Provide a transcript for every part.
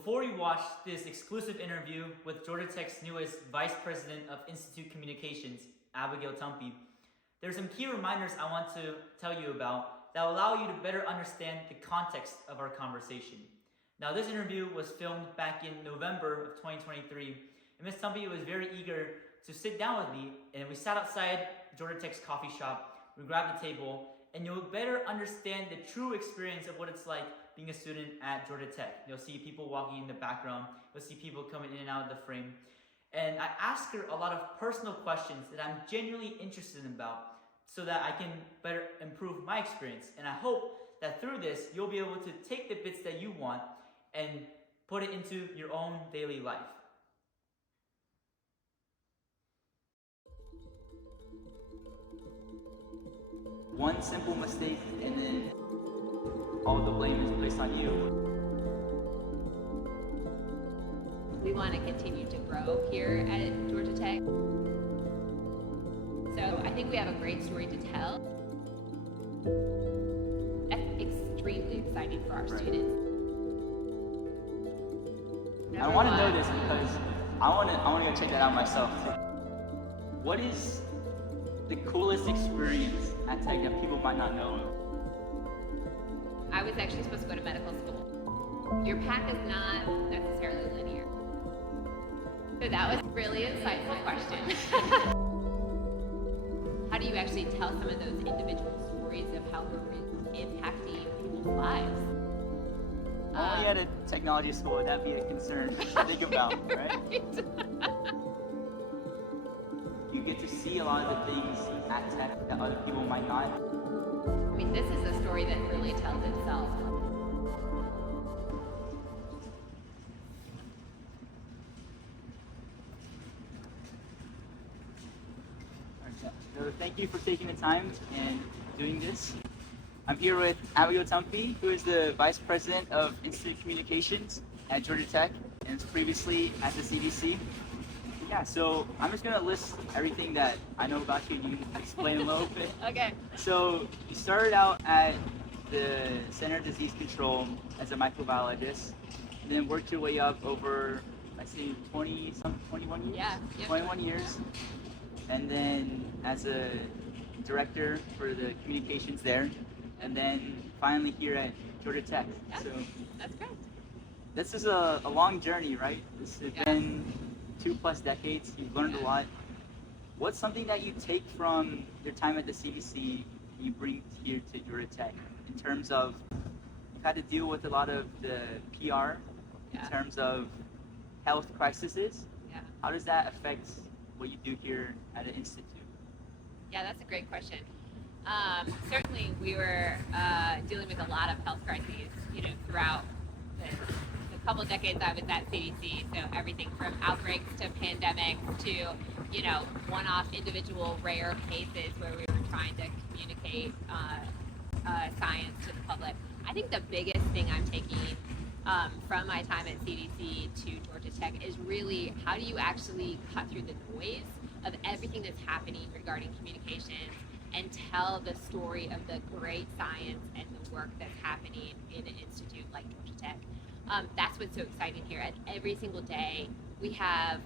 Before we watch this exclusive interview with Georgia Tech's newest Vice President of Institute Communications, Abbigail Tumpey, there's some key reminders I want to tell you about that will allow you to better understand the context of our conversation. Now, this interview was filmed back in November of 2023, and Ms. Tumpey was very eager to sit down with me, and we sat outside Georgia Tech's coffee shop, we grabbed a table, and you'll better understand the true experience of what it's like being a student at Georgia Tech. You'll see people walking in the background, you'll see people coming in and out of the frame. And I ask her a lot of personal questions that I'm genuinely interested about so that I can better improve my experience. And I hope that through this, you'll be able to take the bits that you want and put it into your own daily life. One simple mistake and then all the blame is placed on you. We want to continue to grow here at Georgia Tech. So I think we have a great story to tell. That's extremely exciting for our students. I want to know this because I want to go check that out myself. What is the coolest experience at Tech that people might not know? I was actually supposed to go to medical school. Your path is not necessarily linear. So that was a really insightful question. How do you actually tell some of those individual stories of how we're really impacting people's lives? Only at a technology school would that be a concern to think about, right? You get to see a lot of the things at Tech that other people might not. I mean, this is a story that really tells itself. So thank you for taking the time and doing this. I'm here with Abbigail Tumpey, who is the Vice President of Institute Communications at Georgia Tech and was previously at the CDC. Yeah, so I'm just going to list everything that I know about you and you can explain a little bit. Okay. So you started out at the Center of Disease Control as a microbiologist, and then worked your way up over, I see, 21 years? Yeah. Yep. 21 years. And then as a director for the communications there, and then finally here at Georgia Tech. Yeah, so that's great. this is a long journey, right? This has been 2+ decades. You've learned a lot. What's something that you take from your time at the CDC you bring here to Georgia Tech in terms of you've had to deal with a lot of the PR in terms of health crises? Yeah. How does that affect what you do here at an institute? Yeah, that's a great question. Certainly, we were dealing with a lot of health crises, throughout the couple decades I was at CDC. So everything from outbreaks to pandemics to, one-off individual rare cases where we were trying to communicate science to the public. I think the biggest thing I'm taking from my time at CDC to Georgia Tech is really how do you actually cut through the noise of everything that's happening regarding communications and tell the story of the great science and the work that's happening in an institute like Georgia Tech. That's what's so exciting here. And every single day we have,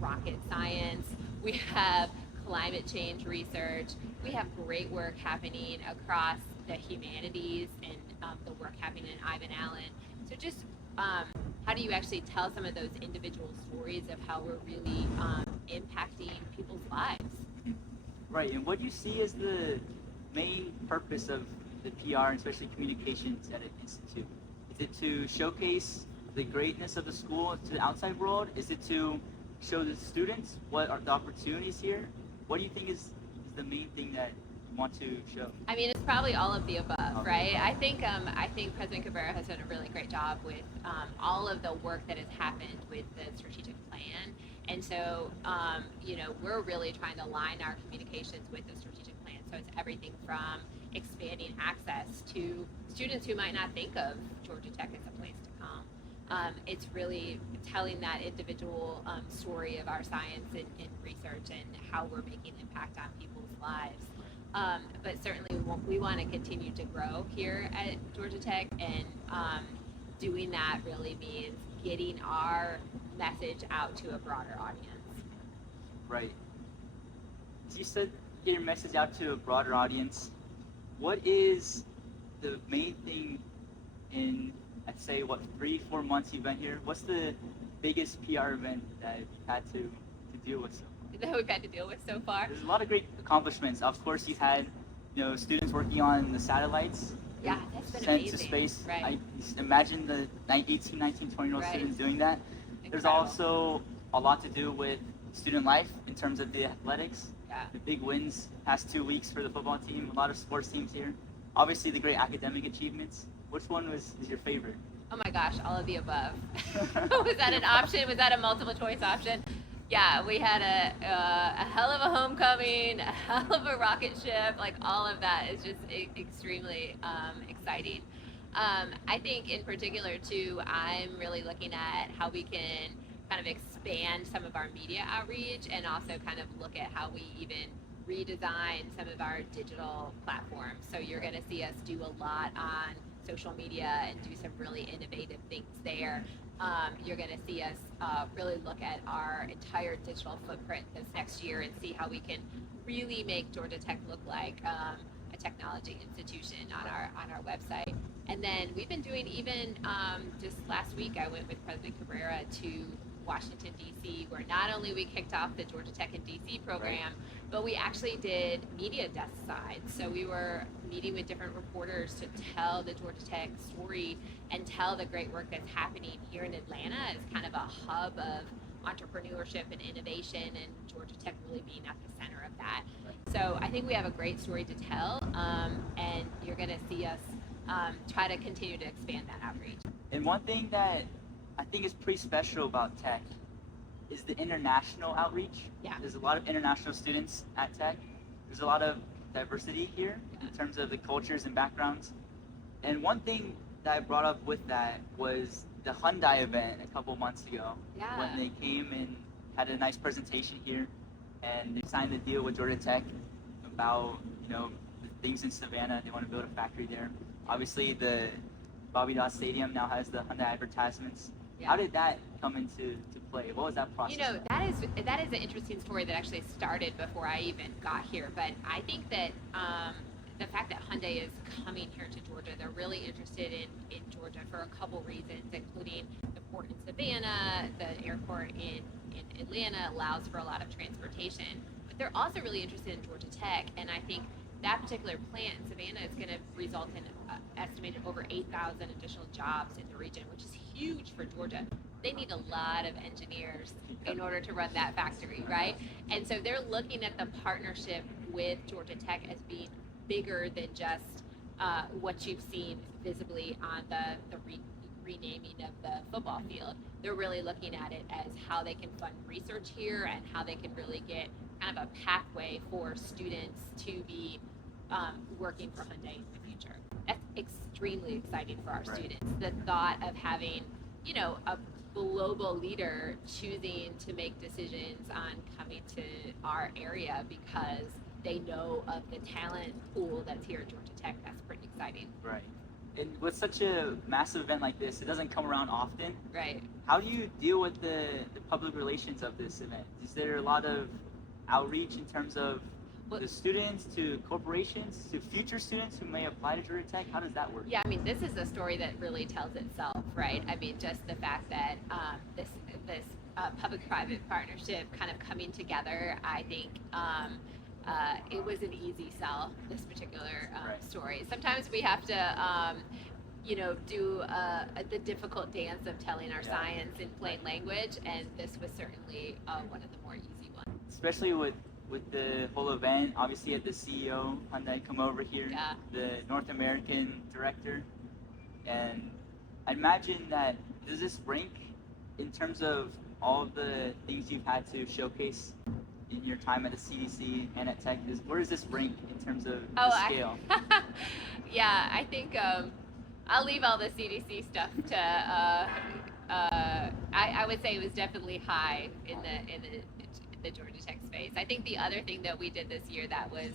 rocket science, we have climate change research, we have great work happening across the humanities and the work happening in Ivan Allen. So just how do you actually tell some of those individual stories of how we're really impacting people's lives? Right, and what do you see as the main purpose of the PR, and especially communications at an institute? Is it to showcase the greatness of the school to the outside world? Is it to show the students what are the opportunities here? What do you think is the main thing that you want to show? I mean, it's probably all of the above, right? I think President Cabrera has done a really great job with all of the work that has happened with the strategic plan. And so, we're really trying to align our communications with the strategic plan. So it's everything from expanding access to students who might not think of Georgia Tech as a place to come. It's really telling that individual story of our science and research and how we're making impact on people's lives. But certainly we want to continue to grow here at Georgia Tech and doing that really means getting our message out to a broader audience. Right. As you said, get your message out to a broader audience. What is the main thing in, I'd say, 3-4 months you've been here? What's the biggest PR event that you've had to deal with so far? That we've had to deal with so far? There's a lot of great accomplishments. Of course, you've had, students working on the satellites. Yeah, that's been sent amazing. to space. Right. I just imagine the 18, 19, 20-year-old Right. students doing that. There's Incredible. also a lot to do with student life in terms of the athletics. Yeah. The big wins past 2 weeks for the football team. A lot of sports teams here. Obviously, the great academic achievements. Which one is your favorite? Oh my gosh, all of the above. Was that an option? Was that a multiple choice option? Yeah, we had a hell of a homecoming, a hell of a rocket ship. Like, all of that is just extremely exciting. I think in particular too, I'm really looking at how we can kind of expand some of our media outreach, and also kind of look at how we even redesign some of our digital platforms. So you're going to see us do a lot on social media and do some really innovative things there. You're going to see us really look at our entire digital footprint this next year and see how we can really make Georgia Tech look like a technology institution on our website. And then we've been doing, even just last week, I went with President Cabrera to Washington, D.C., where not only we kicked off the Georgia Tech and D.C. program, but we actually did media desk side. So we were meeting with different reporters to tell the Georgia Tech story and tell the great work that's happening here in Atlanta as kind of a hub of entrepreneurship and innovation, and Georgia Tech really being at the center of that. So I think we have a great story to tell, and you're going to see us try to continue to expand that outreach. And one thing that I think is pretty special about Tech is the international outreach. Yeah. There's a lot of international students at Tech. There's a lot of diversity here in terms of the cultures and backgrounds. And one thing that I brought up with that was the Hyundai event a couple months ago, Yeah. when they came and had a nice presentation here, and they signed a deal with Georgia Tech about the things in Savannah. They want to build a factory there. Obviously, the Bobby Dodd Stadium now has the Hyundai advertisements. Yeah. How did that come into play? What was that process? That is an interesting story that actually started before I even got here. But I think that the fact that Hyundai is coming here to Georgia, they're really interested in Georgia for a couple reasons, including the port in Savannah, the airport in Atlanta allows for a lot of transportation. But they're also really interested in Georgia Tech, and I think that particular plant in Savannah is going to result in estimated over 8,000 additional jobs in the region, which is huge for Georgia. They need a lot of engineers in order to run that factory, right? And so they're looking at the partnership with Georgia Tech as being bigger than just what you've seen visibly on the renaming of the football field. They're really looking at it as how they can fund research here and how they can really get kind of a pathway for students to be working for Hyundai in the future. That's extremely exciting for our students. The thought of having, a global leader choosing to make decisions on coming to our area because they know of the talent pool that's here at Georgia Tech, that's pretty exciting. Right. And with such a massive event like this, it doesn't come around often. Right. How do you deal with the public relations of this event? Is there a lot of outreach in terms of the students to corporations to future students who may apply to Georgia Tech? How does that work? Yeah, I mean, this is a story that really tells itself, right? I mean, just the fact that this public-private partnership kind of coming together, I think it was an easy sell, this particular story. Sometimes we have to do the difficult dance of telling our science in plain language, and this was certainly one of the more easy ones. Especially with the whole event, obviously had the CEO, Hyundai, come over here, the North American director, and I imagine that, does this rank in terms of all of the things you've had to showcase in your time at the CDC and at Tech? Where does this rank in terms of the scale? Yeah, I think I'll leave all the CDC stuff to. I would say it was definitely high in the Georgia Tech space. I think the other thing that we did this year that was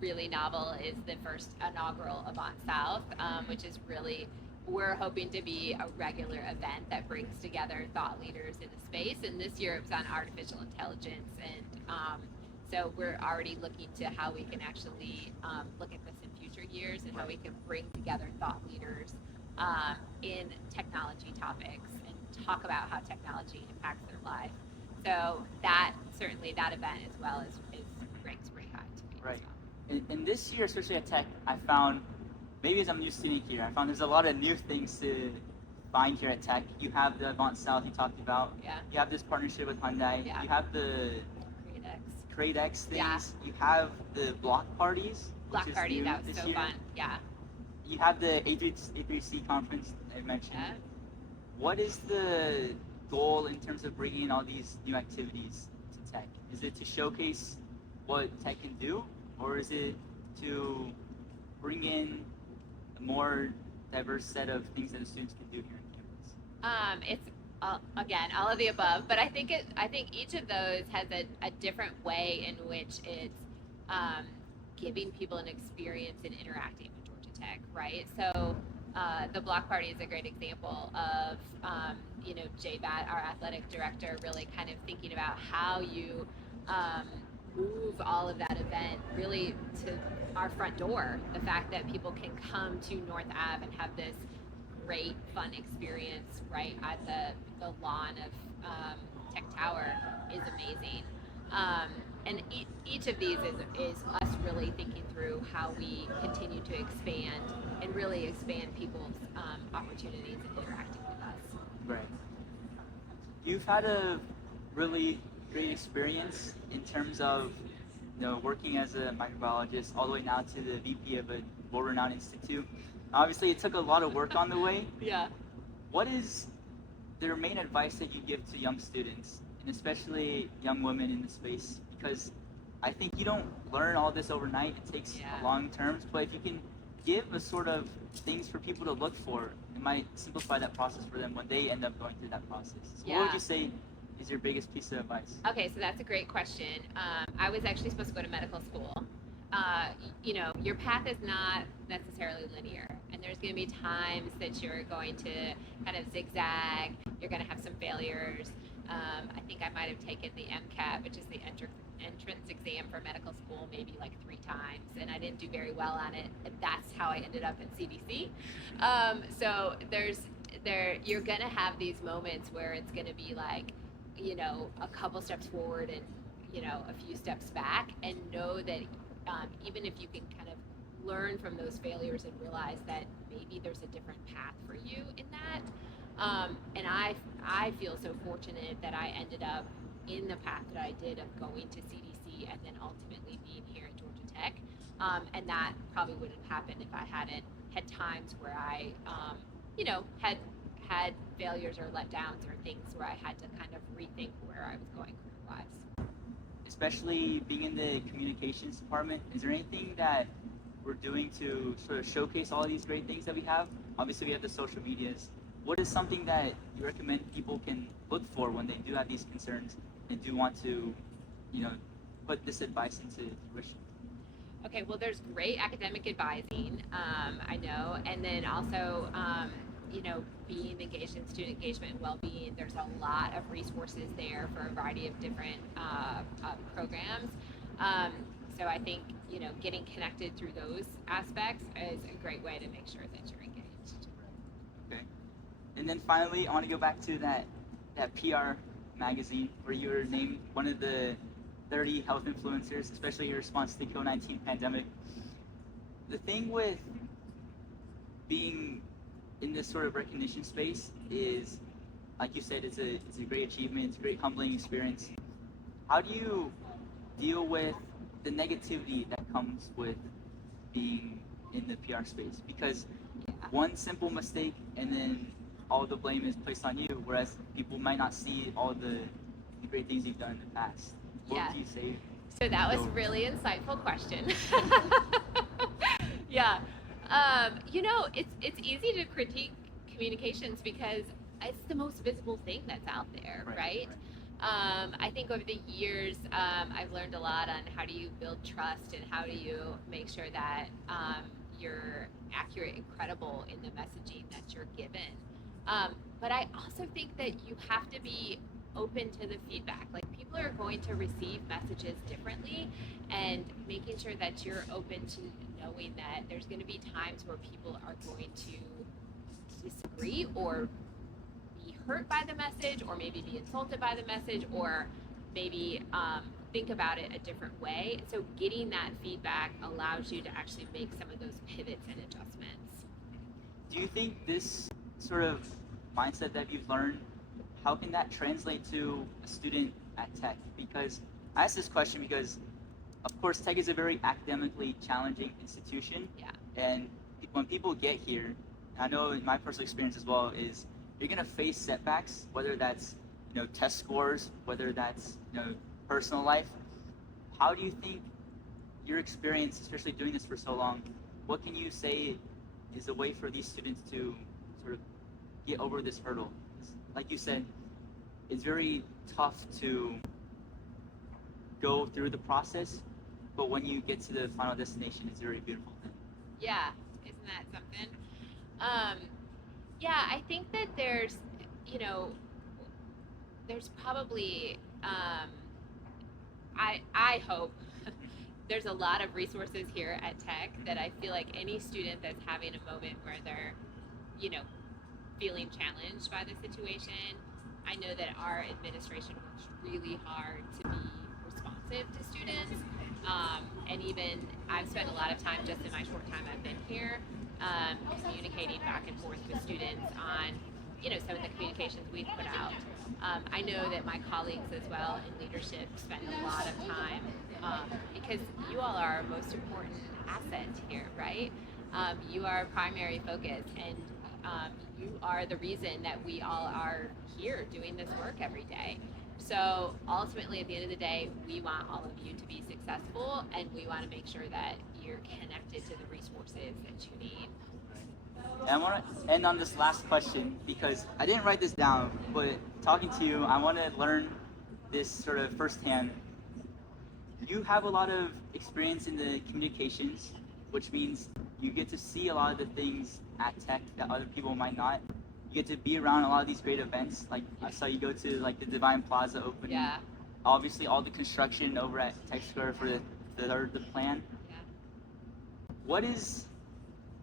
really novel is the first inaugural Avant South, which is really we're hoping to be a regular event that brings together thought leaders in the space. And this year it was on artificial intelligence, and so we're already looking to how we can actually look at this in future years and how we can bring together thought leaders in technology topics and talk about how technology impacts their life. So that certainly that event as well is ranks pretty high to me. Right. So. And this year, especially at Tech, I found, maybe as I'm a new student here, I found there's a lot of new things to find here at Tech. You have the Avant South you talked about. Yeah. You have this partnership with Hyundai. Yeah. You have the Crate X things. Yeah. You have the block parties. Block party, that was so year. fun. Yeah. You have the A3C conference I mentioned. Yeah. What is the goal in terms of bringing in all these new activities to Tech? Is it to showcase what Tech can do, or is it to bring in a more diverse set of things that the students can do here on campus? It's again all of the above, but I think each of those has a different way in which it's giving people an experience in interacting with Georgia Tech, right? So the block party is a great example of JBAT, our athletic director, really kind of thinking about how you move all of that event really to our front door. The fact that people can come to North Ave and have this great fun experience right at the lawn of Tech Tower is amazing. And each of these is us really thinking through how we continue to expand and really expand people's opportunities in interacting with us. Right. You've had a really great experience in terms of working as a microbiologist all the way now to the VP of a world-renowned institute. Obviously, it took a lot of work on the way. Yeah. What is the main advice that you give to young students, and especially young women in the space? Because I think you don't learn all this overnight. It takes long terms. But if you can give a sort of things for people to look for, it might simplify that process for them when they end up going through that process. So what would you say is your biggest piece of advice? Okay, so that's a great question. I was actually supposed to go to medical school. Your path is not necessarily linear, and there's going to be times that you're going to kind of zigzag. You're going to have some failures. I think I might have taken the MCAT, which is the entrance exam for medical school, maybe like 3 times, and I didn't do very well on it. That's how I ended up in CDC. So you're going to have these moments where it's going to be like, a couple steps forward and, a few steps back, and know that even if you can kind of learn from those failures and realize that maybe there's a different path for you in that. And I feel so fortunate that I ended up in the path that I did of going to CDC and then ultimately being here at Georgia Tech. And that probably wouldn't have happened if I hadn't had times where I, had failures or letdowns or things where I had to kind of rethink where I was going career-wise. Especially being in the communications department, is there anything that we're doing to sort of showcase all of these great things that we have? Obviously, we have the social medias. What is something that you recommend people can look for when they do have these concerns and do want to, put this advice into fruition? Okay, well, there's great academic advising, I know, and then also, being engaged in student engagement and well-being. There's a lot of resources there for a variety of different programs. So I think, getting connected through those aspects is a great way to make sure that you're engaged. Okay. And then finally, I want to go back to that PR magazine where you were named one of the 30 health influencers, especially in response to the COVID-19 pandemic. The thing with being in this sort of recognition space is, like you said, it's a great achievement, it's a great humbling experience. How do you deal with the negativity that comes with being in the PR space? Because one simple mistake and then all the blame is placed on you, whereas people might not see all the great things you've done in the past. What would you say? So that was a really insightful question. Yeah. It's easy to critique communications because it's the most visible thing that's out there, right? I think over the years, I've learned a lot on how do you build trust and how do you make sure that you're accurate and credible in the messaging that you're given. But I also think that you have to be open to the feedback. Like, people are going to receive messages differently, and making sure that you're open to knowing that there's going to be times where people are going to disagree or be hurt by the message, or maybe be insulted by the message, or maybe think about it a different way. So getting that feedback allows you to actually make some of those pivots and adjustments. Do you think this sort of mindset that you've learned, how can that translate to a student at Tech? Because I asked this question because, of course, Tech is a very academically challenging institution. Yeah. And when people get here, I know in my personal experience as well, is you're going to face setbacks, whether that's, test scores, whether that's, personal life. How do you think your experience, especially doing this for so long, what can you say is a way for these students to sort of get over this hurdle? Like you said, it's very tough to go through the process, but when you get to the final destination, it's a very beautiful thing. Yeah, isn't that something? Yeah, I think that there's probably, I hope there's a lot of resources here at Tech that I feel like any student that's having a moment where they're, feeling challenged by the situation. I know that our administration works really hard to be responsive to students, and even I've spent a lot of time just in my short time I've been here communicating back and forth with students on some of the communications we've put out. I know that my colleagues as well in leadership spend a lot of time because you all are our most important asset here, right? You are our primary focus, and you are the reason that we all are here doing this work every day. So ultimately, at the end of the day, we want all of you to be successful, and we want to make sure that you're connected to the resources that you need. And I want to end on this last question because I didn't write this down, but talking to you, I want to learn this sort of firsthand. You have a lot of experience in the communications, which means you get to see a lot of the things at Tech that other people might not. You get to be around a lot of these great events. Like, I saw you go to the Divine Plaza opening. Yeah. Obviously, all the construction over at Tech Square for the plan. Yeah. What is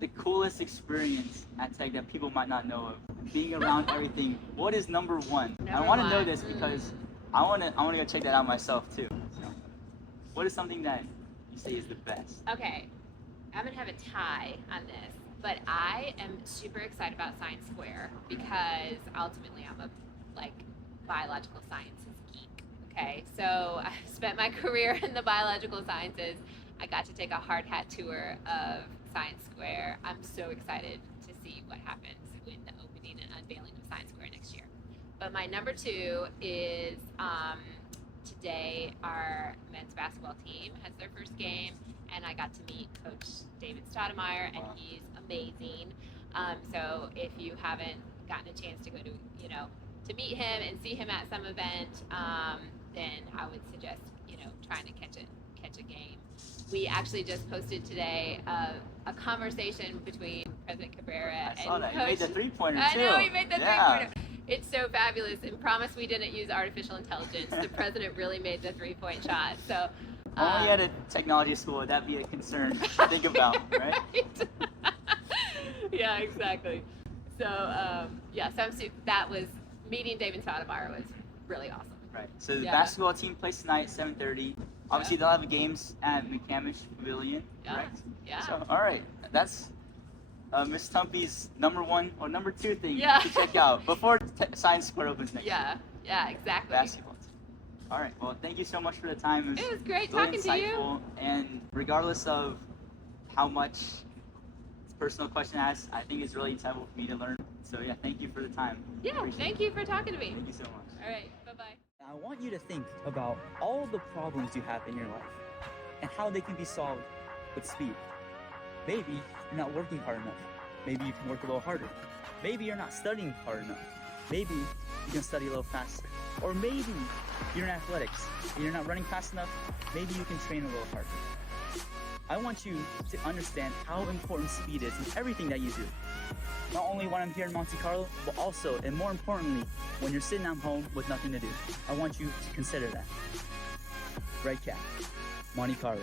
the coolest experience at Tech that people might not know of? Being around everything. What is number one? I want to know this because I want to go check that out myself too. So, what is something that you say is the best? Okay, I'm gonna have a tie on this, but I am super excited about Science Square because ultimately I'm a biological sciences geek. Okay, so I spent my career in the biological sciences. I got to take a hard hat tour of Science Square. I'm so excited to see what happens with the opening and unveiling of Science Square next year. But my number two is today our men's basketball team has their first game, and I got to meet Coach David Stoudemire, and he's amazing. So if you haven't gotten a chance to go to meet him and see him at some event, then I would suggest trying to catch a game. We actually just posted today a conversation between President Cabrera and Coach. He made the three-pointer too. I know, he made the three-pointer. It's so fabulous, and promise we didn't use artificial intelligence. The president really made the three-point shot. So only at a technology school would that be a concern to think about, right? Yeah, exactly. So that was meeting David Stoudemire was really awesome. Right. So the basketball team plays tonight at 7:30. Obviously, they'll have games at McCamish Pavilion, correct? Yeah. So, all right, that's Miss Tumpey's number two thing to check out before Science Square opens next year. Yeah, exactly. Basketball team. All right. Well, thank you so much for the time. It was great really talking to you. And regardless of how much personal question I asked, I think it's really insightful for me to learn. So yeah, thank you for the time. Yeah, thank you for talking to me. Thank you so much. All right, bye-bye. I want you to think about all the problems you have in your life and how they can be solved with speed. Maybe you're not working hard enough. Maybe you can work a little harder. Maybe you're not studying hard enough. Maybe you can study a little faster. Or maybe you're in athletics and you're not running fast enough. Maybe you can train a little harder. I want you to understand how important speed is in everything that you do. Not only when I'm here in Monte Carlo, but also, and more importantly, when you're sitting at home with nothing to do. I want you to consider that. Right, Cat. Monte Carlo.